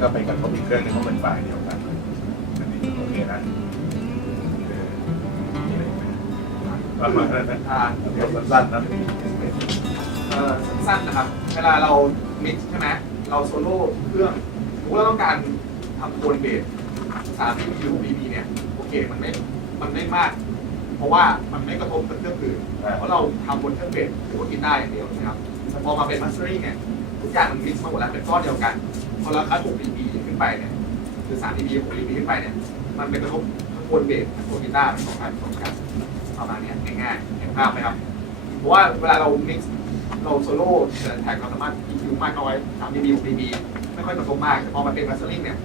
ก็ไปกระทบอีกเครื่องหนึงเพราะเป็นไฟล์เดียวกันอันนี้โอเคนะมีอะไรไหมประมาณนั้นนะเดี๋ยวสั้นๆนะ สั้นๆนะครับเวลาเรามิกซ์ใช่ไหมเราโซโล่เครื่องสมมติเราต้องการทำโทนเบส3 dB 6 dB เนี่ยโอเคมันไม่มาก เพราะว่ามันไม่กระทบกับเครื่องอื่นเพราะเราทำบนเครื่องเบสหรือบนกีตาร์อย่างเดียวนะครับแต่พอมาเป็นมาสเตอริ่งเนี่ยทุกอย่างมันมิกซ์มาหมดแล้วเป็นก้อนเดียวกันพอเราคัด6 dB ขึ้นไปเนี่ยคือ3 dB 6 dB ขึ้นไปเนี่ยมันเป็นกระทบทั้งบนเบสทั้งบนกีตาร์เป็น2 อัน2กันประมาณนี้ง่ายๆเห็นภาพไหมครับเพราะว่าเวลาเรามิกซ์เราโซโล่แท็กเราสามารถ EQ มากน้อย3 dB 6 dB ไม่ค่อยกระทบมากแต่พอมาเป็นมาสเตอริ่งเนี่ย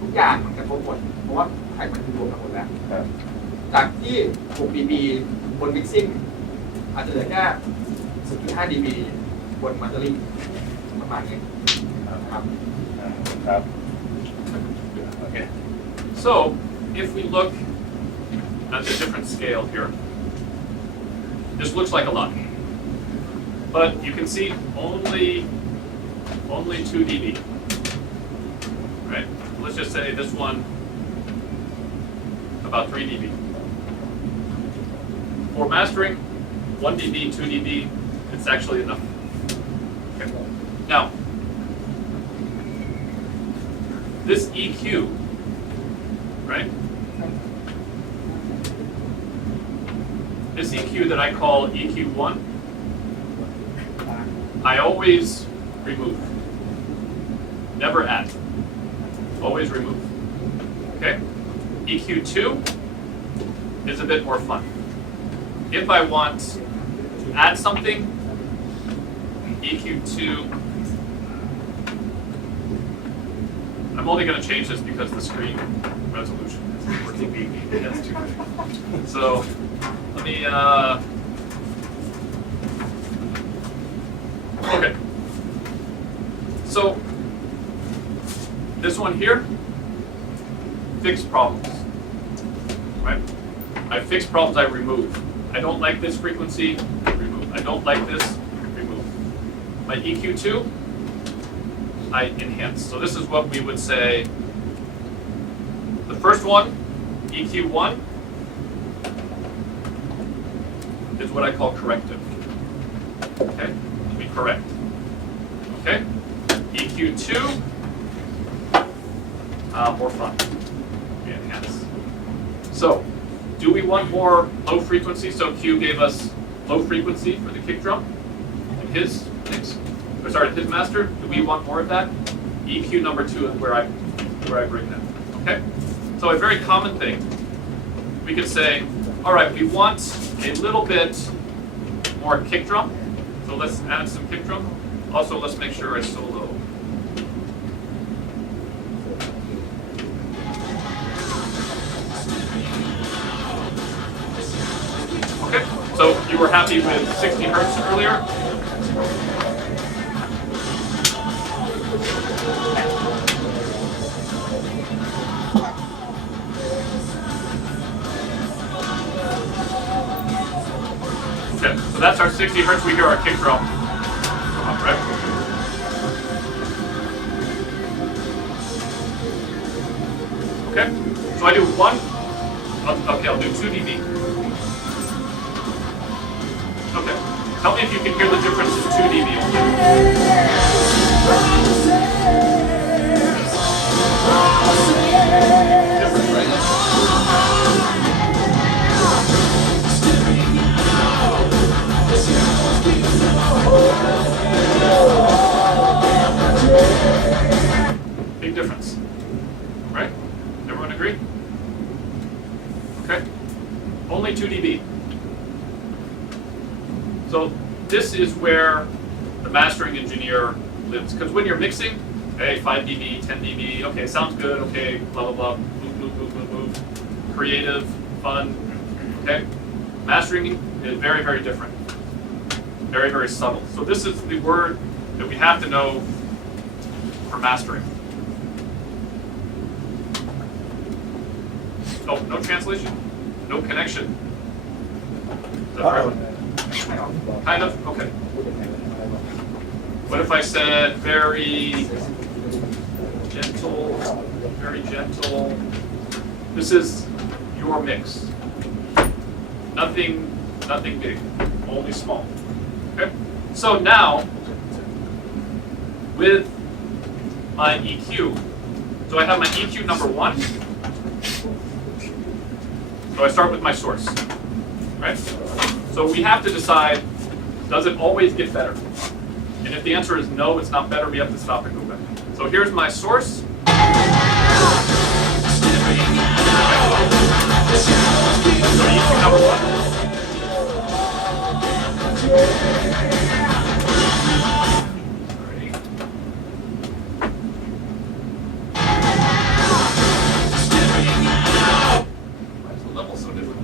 ทุกอย่างมันกระทบหมดเพราะว่าแท็กมันรวมกันหมดแล้วจากที่6 dB บนมิกซิ่งอาจจะเหลือแค่ 0.5 dB บนมาสเตอริ่งประมาณนี้ครับครับ Okay. So if we look at the different scale here, this looks like a lot, but you can see only 2 dB. Right? Let's just say this one about 3 dB. For mastering, 1 dB, 2 dB, it's actually enough. Okay. Now, this EQ, right? This EQ that I call EQ1, I always remove. Never add. Always remove. Okay? EQ2 is a bit more fun. If I want to add something, EQ2, I'm only going to change this because the screen resolution is working. That's too big. So let me, okay. So this one here, fix problems, right? I fix problems, I remove. I don't like this frequency, remove. I don't like this, remove. My EQ2, I enhance. So this is what we would say. The first one, EQ1, is what I call corrective. Okay, we correct. Okay, EQ2, more fun. We enhance. So, do we want more low frequency? So Q gave us low frequency for the kick drum in his mix. Or sorry, his master. Do we want more of that? EQ number 2 is where I bring that. Okay? So a very common thing, we could say, all right, we want a little bit more kick drum. So let's add some kick drum. Also, let's make sure it's so low. Okay, so you were happy with 60 hertz earlier? Okay, so that's our 60 hertz. We hear our kick drum come up, right? Okay, so I do one. Okay, I'll do 2 dB. Okay, tell me if you can hear the difference in 2 dB. Difference, right? Big difference, right? Everyone agree? Okay, only 2 dB. So this is where the mastering engineer lives. Because when you're mixing, hey, 5 dB, 10 dB, okay, sounds good, okay, blah, blah, blah, move, move, move, move, move. Creative, fun, okay? Mastering is very, very different. Very, very subtle. So this is the word that we have to know for mastering. Oh, no translation? No connection? Is that right? Kind of? Okay. What if I said very gentle, very gentle. This is your mix. Nothing big, only small. Okay? So now, with my EQ, so I have my EQ number 1. So I start with my source, right? So we have to decide, does it always get better? And if the answer is no, it's not better, we have to stop and go back. So here's my source. So EQ number 1. Why is the level so different?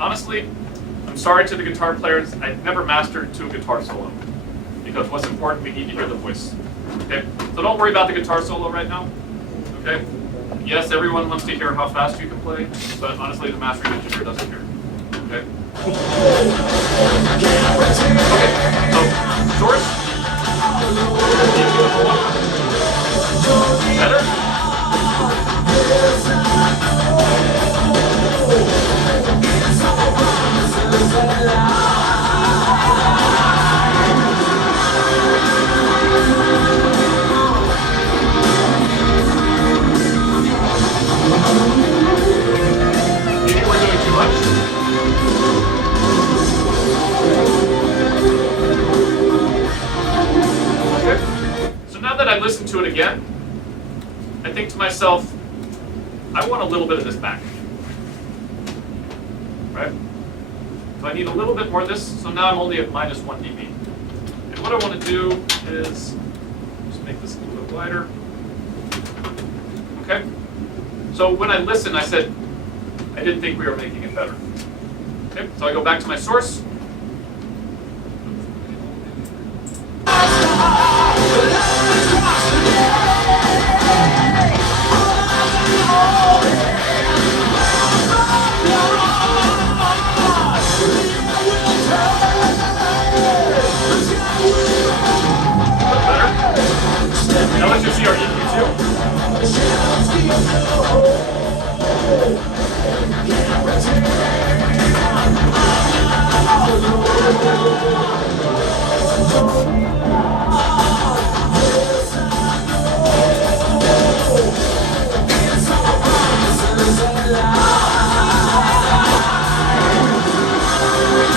Honestly, I'm sorry to the guitar players, I've never mastered to a guitar solo. Because what's important, we need to hear the voice. Okay? So don't worry about the guitar solo right now. Okay? Yes, everyone wants to hear how fast you can play, but honestly, the mastering engineer doesn't care. Okay? Okay, so source. Better? Maybe we're doing too much. Okay. So now that I listen to it again, I think to myself, I want a little bit of this back. Right? So I need a little bit more of this, so now I'm only at -1 dB. And what I want to do is just make this a little bit wider. Okay? So when I listened, I said, I didn't think we were making it better. Okay, so I go back to my source. Now let's just see our EQ2.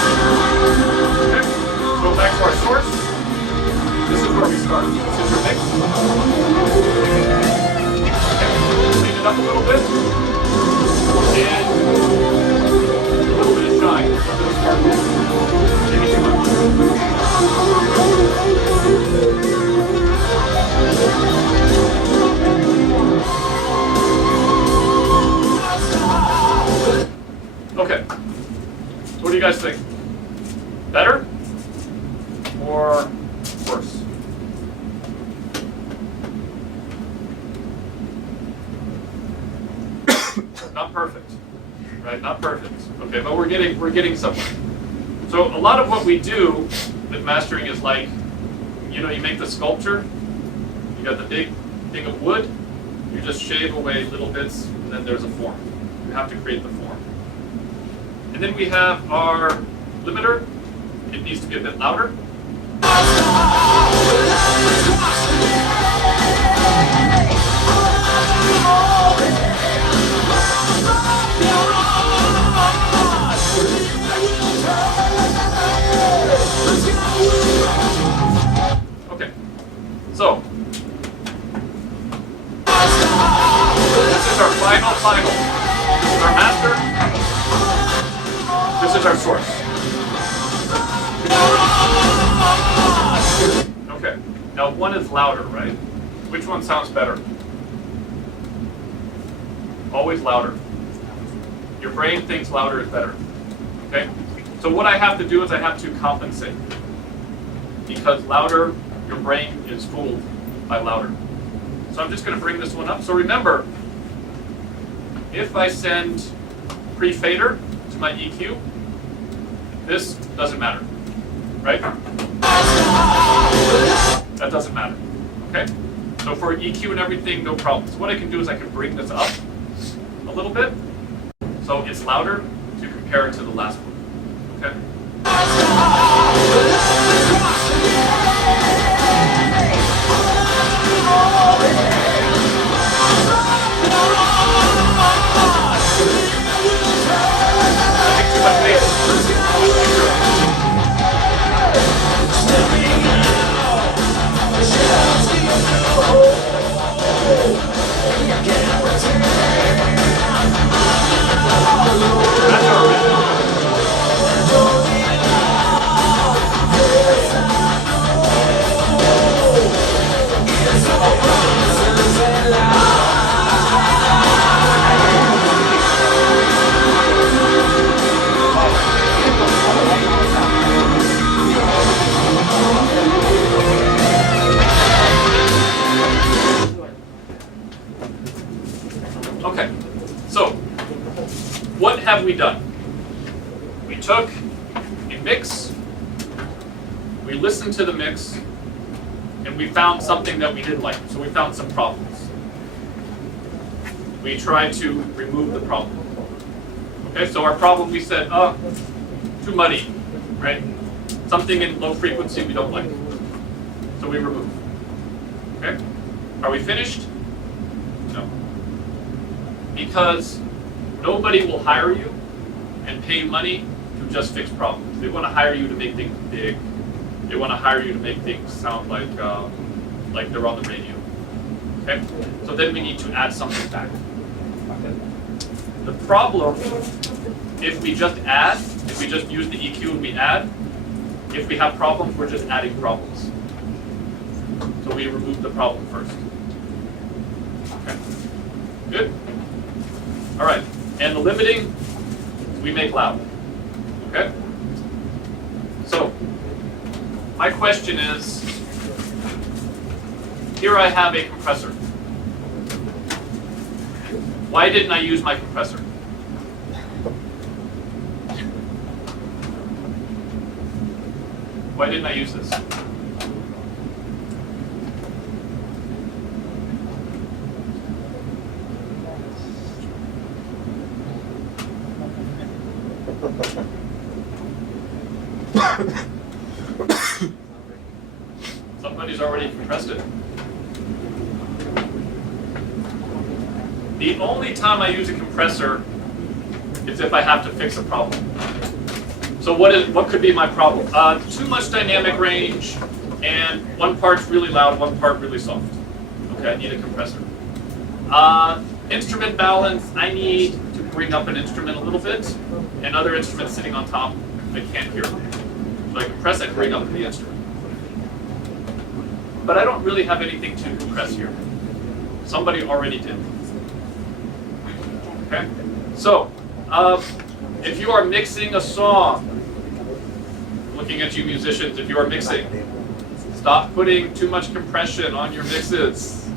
Okay, go back to our source. This is where we start. This is your mix. Okay, clean it up a little bit. And a little bit of shine, a little bit of sparkle. Maybe too much. Okay. What do you guys think? Better or worse? Not perfect, right? Not perfect. Okay, but we're getting somewhere. So a lot of what we do with mastering is like, you make the sculpture. You got the big thing of wood. You just shave away little bits, and then there's a form. You have to create the form. And then we have our limiter. It needs to be a bit louder. Okay, so this is our final. This is our master. This is our source. Okay, now one is louder, right? Which one sounds better? Always louder. Your brain thinks louder is better. Okay? So what I have to do is I have to compensate. Because louder, your brain is fooled by louder. So I'm just going to bring this one up. So remember, if I send pre-fader to my EQ, this doesn't matter, right? That doesn't matter, okay? So for EQ and everything, no problem. So what I can do is I can bring this up a little bit, so it's louder to compare it to the last one, okay? That's our original. Okay, so what have we done? We took a mix, we listened to the mix, and we found something that we didn't like. So we found some problems. We tried to remove the problem. Okay, so our problem, we said, too muddy, right? Something in low frequency we don't like. So we remove. Okay, are we finished? No. Because nobody will hire you and pay money to just fix problems. They want to hire you to make things big. They want to hire you to make things sound like they're on the radio. Okay? So then we need to add something back. The problem, if we just use the EQ and we add, if we have problems, we're just adding problems. So we remove the problem first. Okay? Good? All right, and the limiting, we make loud, okay? So, my question is, here I have a compressor. Why didn't I use my compressor? Why didn't I use this? Somebody's already compressed it. The only time I use a compressor is if I have to fix a problem. So what could be my problem? Too much dynamic range, and one part's really loud, one part really soft. Okay, I need a compressor. Instrument balance, I need to bring up an instrument a little bit, and other instruments sitting on top, I can't hear them. So I compress, I bring up the instrument. But I don't really have anything to compress here. Somebody already did. Okay? So, if you are mixing a song, looking at you musicians, if you are mixing, stop putting too much compression on your mixes.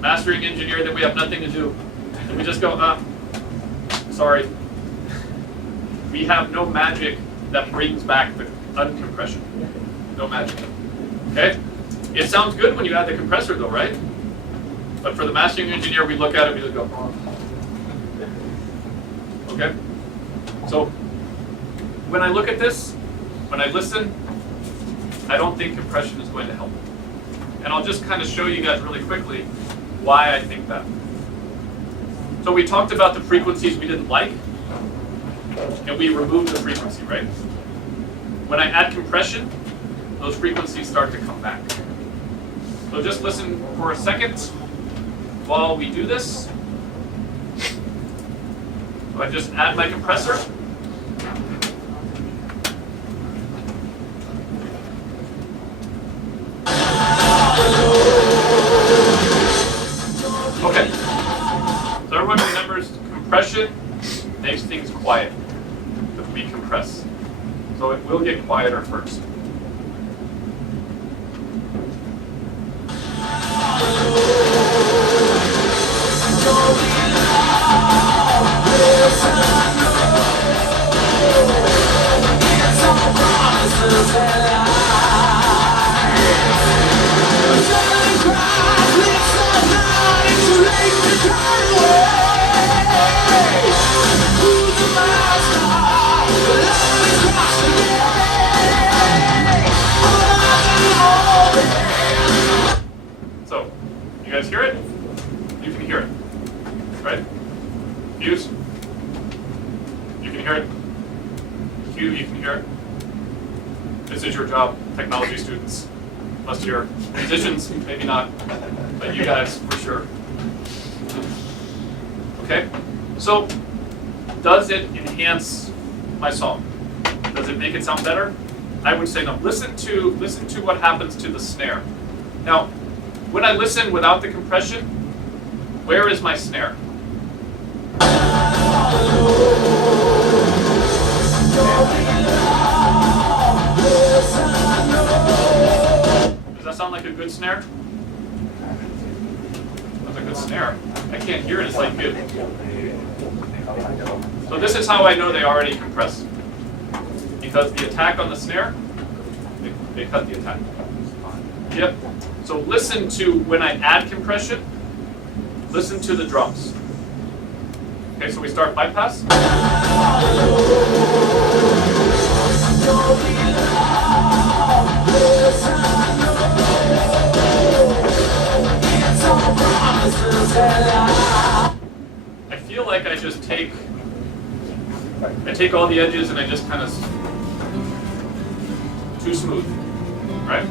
Mastering engineer, that we have nothing to do. And we just go, sorry. We have no magic that brings back the uncompression. No magic. Okay? It sounds good when you add the compressor though, right? But for the mastering engineer, we look at it, we just go, okay? So, when I look at this, when I listen, I don't think compression is going to help. And I'll just kind of show you guys really quickly why I think that. So we talked about the frequencies we didn't like, and we removed the frequency, right? When I add compression, those frequencies start to come back. So just listen for a second while we do this. So I just add my compressor. Compression makes things quiet if we compress. So it will get quieter first. So, you guys hear it? You can hear it, right? Fuse? You can hear it? Q, you can hear it? This is your job, technology students. Unless you're musicians, maybe not, but you guys for sure. Okay, so does it enhance my song? Does it make it sound better? I would say no. Listen to what happens to the snare. Now, when I listen without the compression, where is my snare? Does that sound like a good snare? That's a good snare. I can't hear it, it's like good. So this is how I know they already compressed. Because the attack on the snare, they cut the attack. Yep. So listen to, when I add compression, listen to the drums. Okay, so we start bypass. I feel like I just take all the edges and I just kind of, too smooth, right?